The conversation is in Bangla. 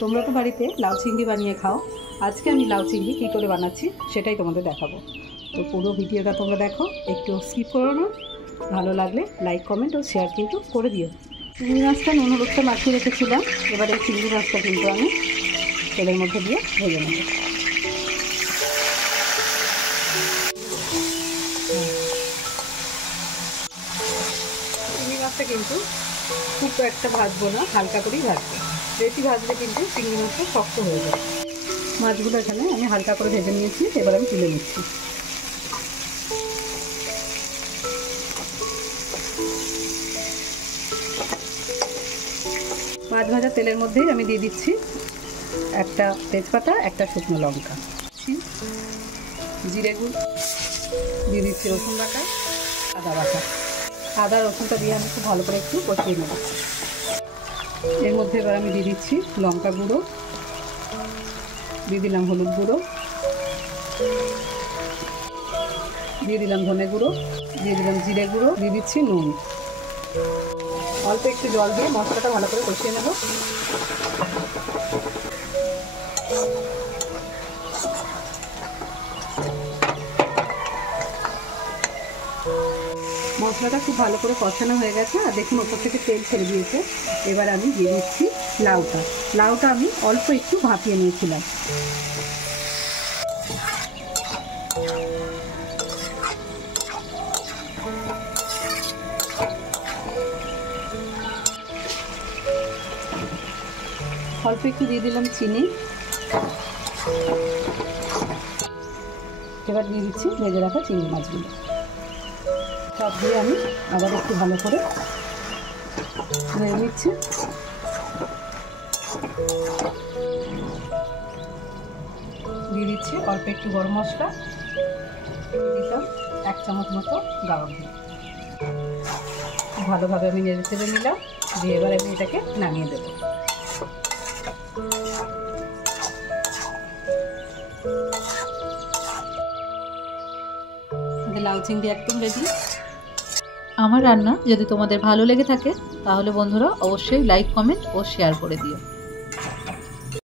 তোমরা তো বাড়িতে লাউ চিংড়ি বানিয়ে খাও, আজকে আমি লাউ চিংড়ি কী করে বানাচ্ছি সেটাই তোমাদের দেখাবো। তো পুরো ভিডিওটা তোমরা দেখো, একটু স্কিপ করো না। ভালো লাগলে লাইক কমেন্ট ও শেয়ার কিন্তু করে দিও। চিংড়ি মাছটা নুন হলুদটা মাখিয়ে রেখেছিলাম। এবার এই চিংড়ি মাছটা কিন্তু আমি তেলের মধ্যে দিয়ে ভেজে নেব। চিংড়ি মাছটা কিন্তু খুব একটা ভাজবো না, হালকা করেই ভাজবো। বেশি ভাজলে কিন্তু চিংড়ি মাছটা শক্ত হয়ে যায়। মাছগুলো এখানে আমি হালকা করে ভেজে নিয়েছি, এবার আমি তুলে নিচ্ছি। মাছ ভাজা তেলের মধ্যেই আমি দিয়ে দিচ্ছি একটা তেজপাতা, একটা শুকনো লঙ্কা, জিরে গুঁড়ো দিয়ে দিচ্ছি, রসুন বাটা, আদা বাটা। আদা রসুনটা দিয়ে আমি খুব ভালো করে একটু কষিয়ে নেব। এর মধ্যে এবার আমি দিয়ে দিচ্ছি লঙ্কা গুঁড়ো, দিয়ে দিলাম হলুদ গুঁড়ো, দিয়ে দিলাম ধনে গুঁড়ো, দিয়ে দিলাম জিরে গুঁড়ো, দিয়ে দিচ্ছি নুন। অল্প একটু জল দিয়ে মশলাটা ভালো করে কষিয়ে নেব। মশলাটা খুব ভালো করে কষানো হয়ে গেছে, আর দেখুন ওপর থেকে তেল ছেড়ে দিয়েছে। এবার আমি দিয়ে দিচ্ছি লাউটা আমি অল্প একটু ভাপিয়ে নিয়েছিলাম। অল্প একটু দিয়ে দিলাম চিনি। এবার দিয়ে দিচ্ছি ভেজে রাখা চিংড়ি মাছগুলো। সব দিয়ে আমি আবার একটু ভালো করে ভেজে নিচ্ছি। দিয়ে দিচ্ছি অল্প একটু গরম মশলা, দিয়ে দিলাম 1 চামচ মতো গাওয়া ঘি। ভালোভাবে আমি নেড়ে চেড়ে নিলাম, দিয়ে এবার আমি এটাকে নামিয়ে দেবো। লাউ চিংড়ি একদম রেডি। আমার রান্না যদি তোমাদের ভালো লেগে থাকে তাহলে বন্ধুরা অবশ্যই লাইক কমেন্ট ও শেয়ার করে দিও।